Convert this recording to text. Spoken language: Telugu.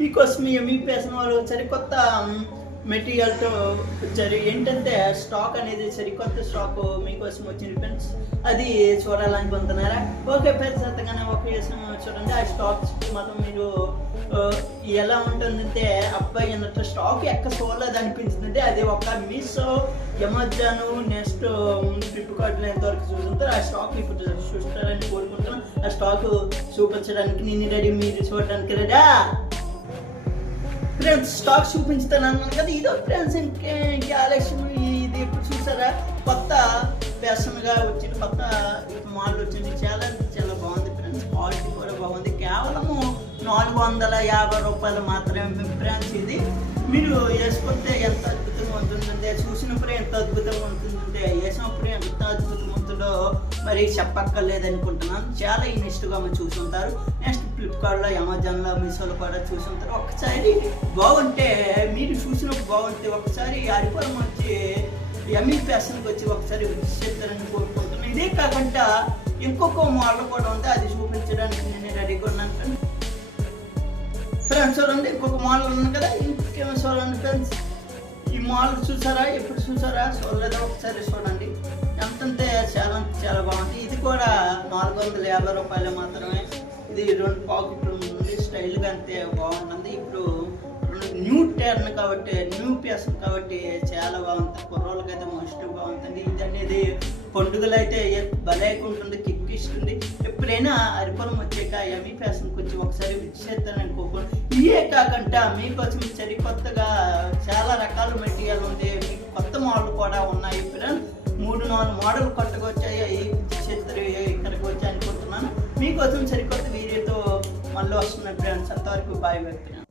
మీకోసం మీ పేసిన వాళ్ళు సరికొత్త మెటీరియల్తో వచ్చారు. ఏంటంటే స్టాక్ అనేది సరికొత్త స్టాక్ మీకోసం వచ్చింది ఫ్రెండ్స్. అది చూడాలనుకుంటున్నారా? ఓకే ఫ్రెండ్స్, అంతగానే ఒక విషయం చూడండి. ఆ స్టాక్ మాత్రం మీరు ఎలా ఉంటుందంటే అబ్బాయి అన్నట్టు స్టాక్ ఎక్క చూడలేదు అనిపించిందంటే అది ఒక మీషో, అమెజాన్, నెక్స్ట్ ఫ్లిప్కార్ట్లో ఎంతవరకు చూస్తుంటారు. ఆ స్టాక్ ఇప్పుడు చూస్తారని కోరుకుంటున్నాను. ఆ స్టాక్ చూపించడానికి నేను రెడీ, మీరు చూడడానికి రెడీ ఫ్రెండ్స్. స్టాక్ చూపించుతాను అన్నాను కదా, ఇదో ఫ్రెండ్స్. ఇంకా ఆలస్యం ఇది ఇప్పుడు చూసారా, కొత్త ఫ్యాషన్గా వచ్చింది, కొత్త మోడల్ వచ్చింది. చాలా చాలా బాగుంది ఫ్రెండ్స్. క్వాలిటీ కూడా బాగుంది. కేవలము 450 రూపాయలు మాత్రమే ఫ్రెండ్స్. ఇది మీరు వేసుకుంటే ఎంత అద్భుతంగా ఉంటుందంటే, చూసినప్పుడే ఎంత అద్భుతంగా ఉంటుందంటే, వేసినప్పుడే ఎంత అద్భుతంగా ఉంటుందో మరి చెప్పక్కర్లేదు అనుకుంటున్నాను. చాలా ఇన్స్ట్గా మనం చూసుంటారు. నెక్స్ట్ ఫ్లిప్కార్ట్లో, అమెజాన్లో, మీషోలో కూడా చూసుంటారు. ఒక్కసారి బాగుంటే, మీరు చూసినప్పుడు బాగుంటే ఒకసారి అరిపురం వచ్చి ఎమ్మి ఫ్యాషన్కి వచ్చి ఒకసారి చేస్తారని కోరుకుంటున్నాను. ఇదే కాకుండా ఇంకొక మోడల్ కూడా ఉంది, అది చూపించడానికి నేను రెడీగా ఉన్నాను ఫ్రెండ్స్. చూడండి, ఇంకొక మోడల్ ఉంది కదా, ఇంకేమో చూడండి ఫ్రెండ్స్. ఈ మోడల్ చూసారా? ఎప్పుడు చూసారా? చూడలేదా? ఒకసారి చూడండి. ఎంతంటే చాలా చాలా బాగుంది. ఇది కూడా 450 రూపాయలు మాత్రమే. ఇది 2 పాకెట్లు ఉంది. స్టైల్గా అంతే బాగుంటుంది. ఇప్పుడు న్యూ టర్న్ కాబట్టి, న్యూ ఫ్యాషన్ కాబట్టి చాలా బాగుంటుంది. కుర్రోళ్ళకి అయితే మోస్ట్ బాగుంటుంది. ఇది అనేది పండుగలు అయితే భలే ఉంటుంది, కిక్ ఇస్తుంది. ఎప్పుడైనా అరిపురం వచ్చాక ఎమ్మి ఫ్యాషన్కి వచ్చి ఒకసారి విచ్చేస్తానని అనుకోకుండా. ఇవే కాకుండా మీకోసం సరికొత్తగా చాలా రకాల మెటీరియల్ ఉంది. మీకు కొత్త మోడల్ కూడా ఉన్నాయి ఫ్రెండ్స్. 3-4 మోడల్ కొత్తగా వచ్చాయి. చేస్తారు ఇక్కడికి వచ్చి అనుకుంటున్నాను. మీకోసం సరికొత్త వీడియోతో మళ్ళీ వస్తున్నాయి ఫ్రెండ్స్. అంతవరకు బాయ్ ఫ్రెండ్స్.